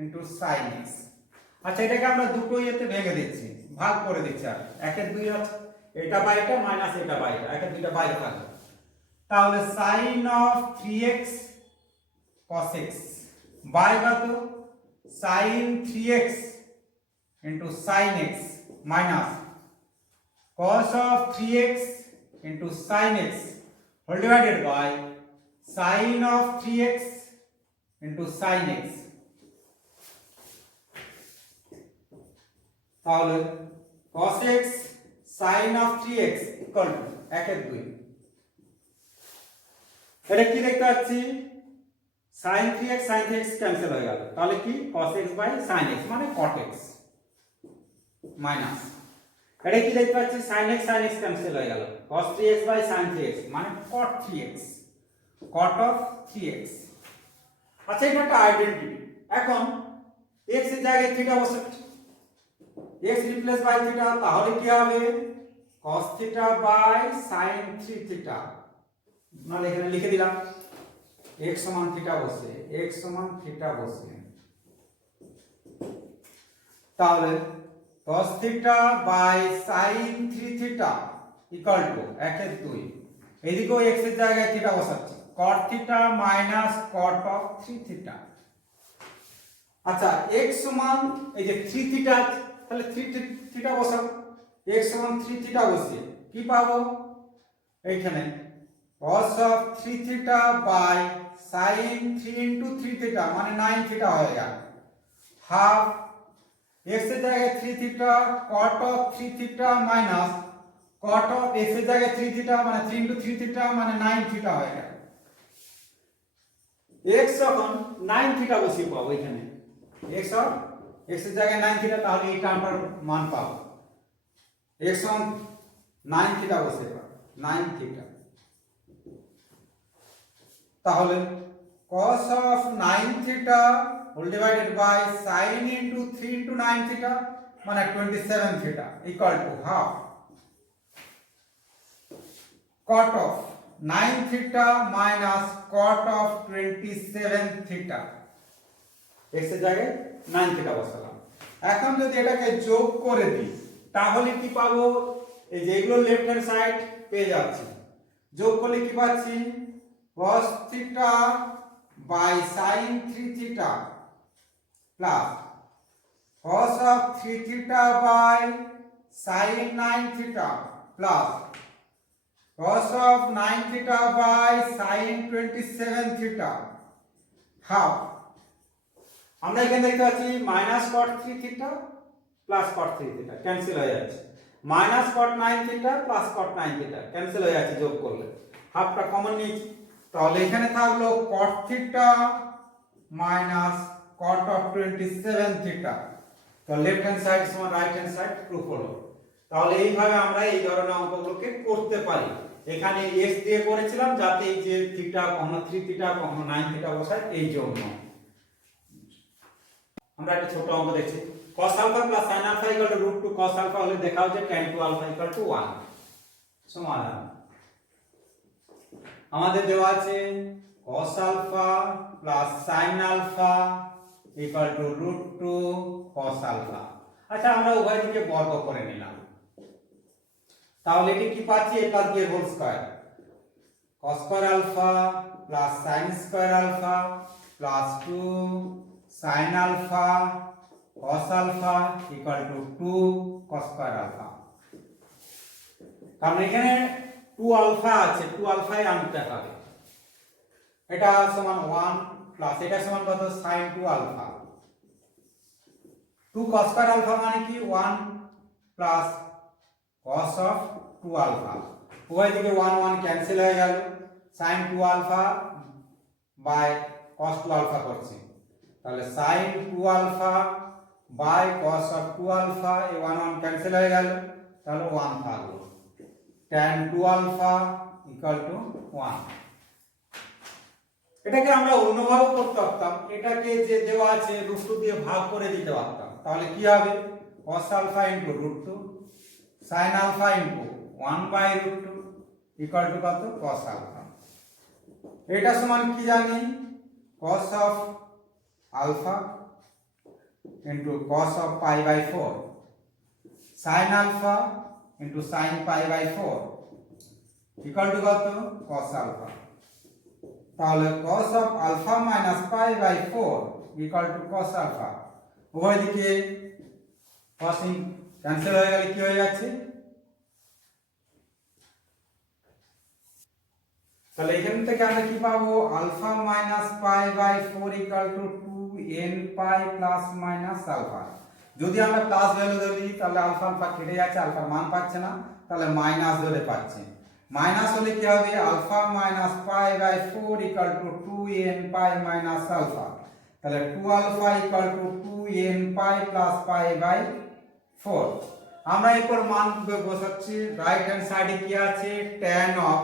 into sin x। আচ্ছা এটাকে আমরা দুটো ইয়েতে ভেঙে দিচ্ছি, ভাগ করে দিচ্ছি, আর একের দুই আছে এটা বাই এটা মাইনাস এটা বাই এটা, একের দুইটা বাই থাকবে। তাহলে sin of 3x cos x by কত sin 3x into sin x minus cos of 3x into sin x whole divided by sin of 3x into sin x। তাহলে cos x sin of 3x equal to 1/2। এটা কি দেখতে পাচ্ছি sin 3x sin 3x cancel হয়ে গেল, তাহলে কি cos x by sin x মানে cot x মাইনাস এটা কি দেখতে পাচ্ছি sin x ক্যান্সেল হয়ে গেল cos 3x by sin 3x মানে cot 3x cot of 3x। আচ্ছা এটা একটা আইডেন্টিটি। এখন x এর জায়গায় থিটা বসাচ্ছি, x রিপ্লেস বাই থিটা, তাহলে কি হবে cos theta by sin 3 theta, মানে এখানে লিখে দিলাম x সমান থিটা বসে x সমান থিটা বসে তাহলে cos theta by sin 3 theta equal to 1 এর 2 এদিকেও x এর জায়গায় থিটা বসাচ্ছি cot theta minus cot of 3 theta. আচ্ছা x সমান এই যে 3 থিটা তাহলে 3 থিটা বসাবো x সমান 3 থিটা বসিয়ে কি পাবো এইখানে cos of 3 theta by sin 3 into 3 theta মানে 9 থিটা হয়ে গেল হাফ x এর জায়গায় 3 theta cot of 3 theta minus cot of x এর জায়গায় 3 থিটা মানে 3 ইনটু 3 থিটা মানে 9 থিটা হয়ে গেল। x যখন 9 থিটা বসিয়ে পাবো এখানে x অফ x এর জায়গায় 9 থিটা তাহলে এই টার্মটার মান পাবো x সমান 9 থিটা বসিয়ে পাবো 9 থিটা তাহলে cos of 9 theta whole divided by sin into 3 into 9 theta মানে 27 theta equal to half cot of 9 theta minus cot of 27 theta x এর জায়গায় 9 theta বসালাম। এখন যদি এটাকে যোগ করে দিই তাহলে কি পাবো এই যে এগুলো লেফট হ্যান্ড সাইড পেয়ে যাচ্ছি যোগ করলে কি পাচ্ছি cos theta by sin 3 theta plus cos of 3 theta by sin 9 theta plus cos of 9 theta by sin 27 theta half আমরা এখানে দেখতে পাচ্ছি minus cot 3 theta plus cot 3 theta cancel হয়ে যাচ্ছে minus cot 9 theta plus cot 9 theta cancel হয়ে যাচ্ছে যোগ করলে হাফটা কমন নিয়েছি তাহলে এখানে থাকলো cot theta minus cot of 27 theta তো লেফট হ্যান্ড সাইড সমান রাইট হ্যান্ড সাইড প্রুফ হলো। তাহলে এইভাবে আমরা এই ধরনের অঙ্কগুলোকে করতে পারি এখানে x দিয়ে করেছিলাম যাতে এই যে থিটা কখনো 3 থিটা কখনো 9 থিটা বসায় এই জন্য। আমরা একটা ছোট অঙ্ক দেখছি cos alpha plus sin alpha equal to root 2 cos alpha হলে দেখাও যে tan 2 alpha equal to 1 সমাধান আমাদের দেওয়া আছে cos alpha plus sin alpha equal to root 2 cos alpha আচ্ছা আমরা উভয় দিকে বর্গ করে নিলাম তাহলে এটি কি পাচ্ছি a plus b এর whole square cos square alpha plus sin square alpha plus 2 sin alpha cos alpha equal to 2 cos square alpha কারণ এখানে 2 আলফা আছে 2 আলফাই আনতে হবে এটা সমান 1 প্লাস এটা সমান কত sin 2 alpha 2 cos square alpha মানে কি 1 প্লাস cos of 2 আলফা উভয় দিকে 1 1 ক্যান্সেল হয়ে গেল sin 2 alpha by cos 2 alpha করছি তাহলে sin 2 alpha by cos of 2 alpha এই 1 1 ক্যান্সেল হয়ে গেল তাহলে 1 থাকলো tan 2 alpha equal to 1 এটাকে আমরা অন্যভাবে করতে পারতাম এটাকে যে দেওয়া আছে √2 দিয়ে ভাগ করে দিতে পারতাম তাহলে কি হবে cos alpha into √2 sin alpha into 1 by √2 equal to কত cos alpha এটা সমান কি জানি cos of alpha into cos of pi by 4 sin alpha into sin pi by 4 equal to কত cos alpha তাহলে cos of alpha minus pi by 4 equal to cos alpha উভয় দিকে cos ক্যান্সেল হয়ে গেলে কি হয়ে যাচ্ছে তাহলে এখান থেকে আমরা কি পাবো alpha minus pi by 4 equal to 2n pi plus minus alpha যদি আমরা প্লাস ভ্যালু ধরি তাহলে আলফা আলফা কেটে যাচ্ছে আলফার মান পাচ্ছে না তাহলে মাইনাস ধরে পাচ্ছে মাইনাস হলে কি হবে alpha minus pi by 4 equal to 2n pi minus alpha তাহলে 2 alpha equal to 2n pi plus pi by 4 আমরা এরপর মান বসাচ্ছি রাইট হ্যান্ড সাইডে কি আছে tan of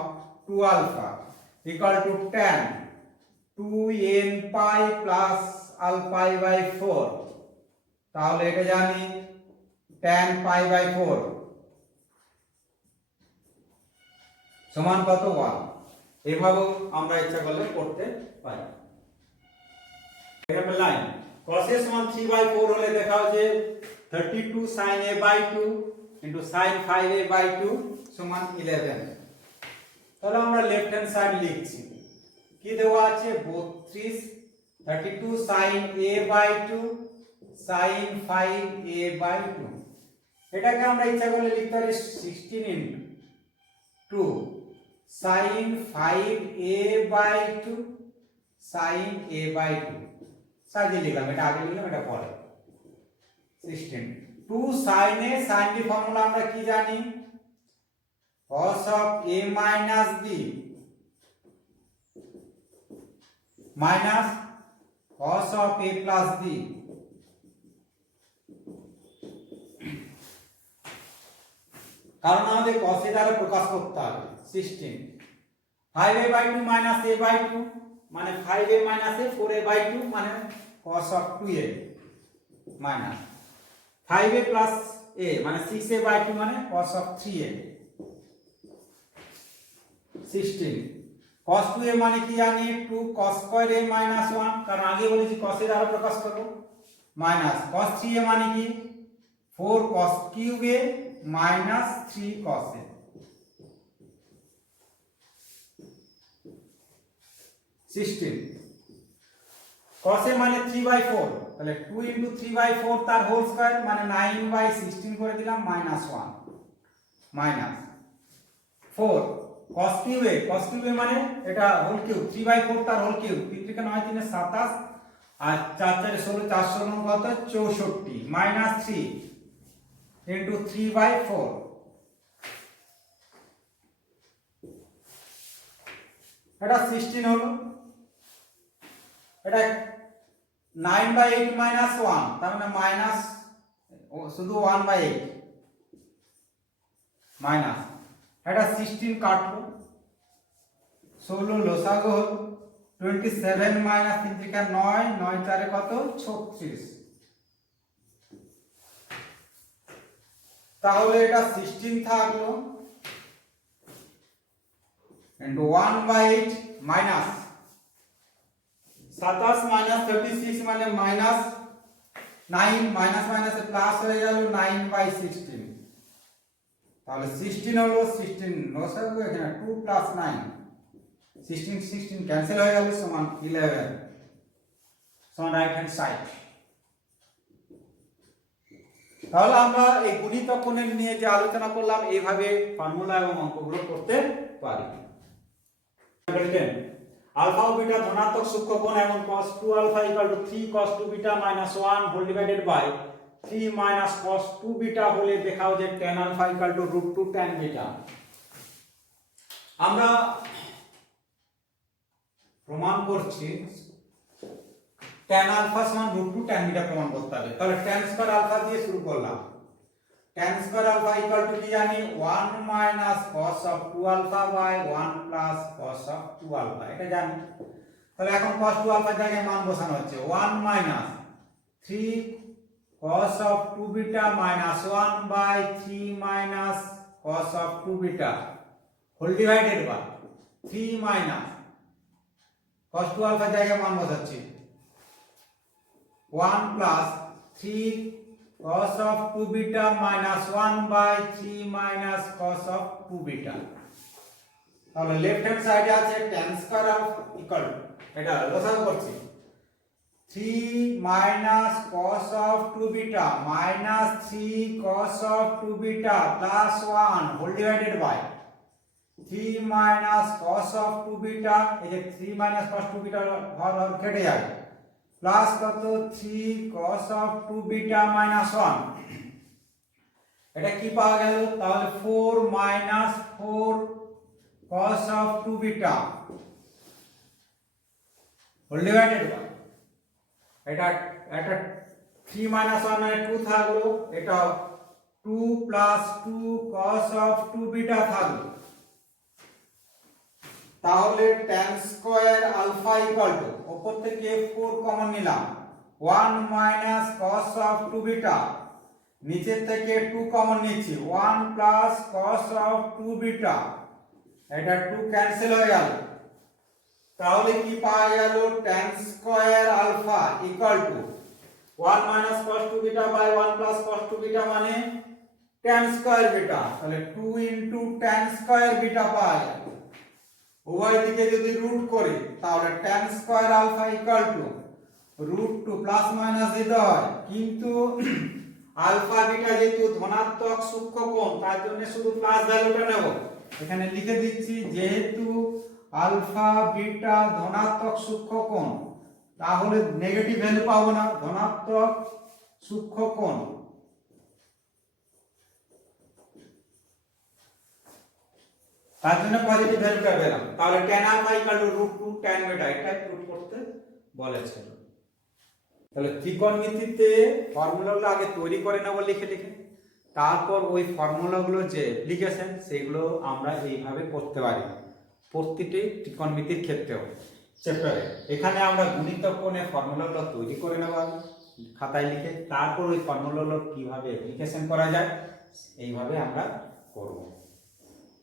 2 alpha equal to tan 2n pi plus alpha by 4 তাহলে এটা জানি tan pi by 4 সমান কত 1 এভাবেও আমরা ইচ্ছা করলে করতে পারি। এখানে লাইন cos a সমান 3/4 হলে দেখাও যে 32 sin a by 2 into sin 5a by 2 সমান 11। তাহলে আমরা লেফট হ্যান্ড সাইড লিখছি, কি দেওয়া আছে 32 32 sin a by 2 sin 5a by 2। এটাকে আমরা ইচ্ছা করলে লিখতে পারি 16 into 2 sin 5a by 2 sin a by 2 সাজিয়ে লিখলাম, এটা আগে লিখলাম এটা পরে 16 2 sin a sin b formula আমরা কি জানি cos of a minus b minus cos of a plus b। কারণ আমাদের cos a দ্বারা প্রকাশ করতে হবে 16 5a by 2 minus a by 2 মানে 5a minus a 4a by 2 মানে cos of 2a minus 5a plus a মানে 6a by 2 মানে cos of 3a 16 cos 2a মানে কি জানি 2 cos square a minus 1 কারণ আগে বলেছি cos a দ্বারা প্রকাশ করব minus cos 3a মানে কি 4 cos cube a minus 3 cos a 16 cos a মানে 3/4 তাহলে 2 into 3/4 তার হোল স্কয়ার মানে 9/16 করে দিলাম minus 1 minus 4 cos cube a মানে এটা হোল কিউব 3/4 তার হোল কিউব 3 থেকে 9 3 27 আর 4 4 16 400 9 কত 64 minus 3 into 3/4 এটা 16 হলো, এটা 9/8 minus 1 তার মানে মাইনাস শুধু 1/8 মাইনাস এটা 16 কাটলো 16 লসাগু হলো 27 minus 3 থেকে 9 9 4 কত 36। তাহলে এটা 16 থাকলো into 1/8 minus 27 minus 36 মানে minus 9 minus minus এ প্লাস হয়ে গেল 9/16 তাহলে 16 হলো 16 লসাগু এখানে 2 plus 9 16 16 ক্যান্সেল হয়ে গেল সমান 11 সমান রাইট হ্যান্ড সাইড। তাহলে আমরা এই গুণিতক কোণের নিয়ে যে আলোচনা করলাম এইভাবে ফর্মুলা এবং অঙ্কগুলো করতে পারি। আলফা ও বিটা ধনাত্মক সূক্ষ্ম কোণ এবং cos 2 alpha 3 cos 2 beta 1 divided divided বাই 3 minus cos 2 বিটা হলে দেখাও যে tan আলফা √2 tan বিটা। আমরা প্রমাণ করছি tan আলফা সমান √2 tan বিটা প্রমাণ করতে হবে। তাহলে tan স্কয়ার আলফা দিয়ে শুরু করলাম, tan স্কয়ার আলফা কি জানি 1 minus cos of 2 alpha by 1 plus cos of 2 alpha এটা জানি। তাহলে এখন cos 2 আলফা জায়গায় মান বসানো হচ্ছে 1 minus 3 cos of 2 beta minus 1 by 3 minus cos of 2 beta whole divided by 3 minus cos 2 alpha জায়গায় মান বসাচ্ছি 1 plus 3 cos of 2 beta minus 1 by 3 minus cos of 2 beta। তাহলে লেফট হ্যান্ড সাইডে আছে tan স্কয়ার আলফা ইকুয়াল এটা লসাগু করছি 3 minus cos of 2 beta minus 3 cos of 2 beta plus 1 whole divided by 3 minus cos of 2 beta এই যে 3 minus cos 2 beta হর কেটে যাবে প্লাস কত 3 cos of 2 beta minus 1 এটা কি পাওয়া গেল তাহলে 4 minus 4 cos of 2 beta whole divided by এটা 3 minus 1 মানে 2 থাকলো এটা 2 plus 2 cos of 2 beta থাকলো। তাহলে tan square alpha equal to উপর থেকে 4 কমন নিলাম 1 minus cos of 2 beta নিচে থেকে 2 কমন নিচ্ছি 1 plus cos of 2 beta এটা 2 ক্যান্সেল হয়ে গেল তাহলে কি পাওয়া গেল tan square alpha equal to 1 minus cos 2 beta by 1 plus cos 2 beta মানে tan স্কয়ার বিটা, তাহলে 2 ইনটু tan স্কয়ার বিটা পাওয়া গেল। উভয় দিকে যদি রুট করি তাহলে tan square alpha equal to root 2 plus minus দিতে হয়, কিন্তু আলফা বিটা যেহেতু ধনাত্মক সূক্ষ্ম কোণ তার জন্য শুধু প্লাস ভ্যালুটা নেব। এখানে লিখে দিচ্ছি যেহেতু আলফা বিটা ধনাত্মক সূক্ষ্ম কোণ তাহলে নেগেটিভ ভ্যালু পাবো না, ধনাত্মক সূক্ষ্ম কোণ তার জন্য পজিটিভ ভ্যালুটা পেলাম। তাহলে tan alpha equal to √2 tan beta, এটা প্রুফ করতে বলেছিল। তাহলে ত্রিকোণমিতিতে ফর্মুলাগুলো আগে তৈরি করে নেব লিখে লিখে, তারপর ওই ফর্মুলাগুলো যে অ্যাপ্লিকেশন সেগুলো আমরা এইভাবে করতে পারি প্রতিটি ত্রিকোণমিতির ক্ষেত্রেও চ্যাপ্টারে। এখানে আমরা গুণিতক কোণের ফর্মুলাগুলো তৈরি করে নেব খাতায় লিখে, তারপর ওই ফর্মুলাগুলো কিভাবে অ্যাপ্লিকেশন করা যায় এইভাবে আমরা করব।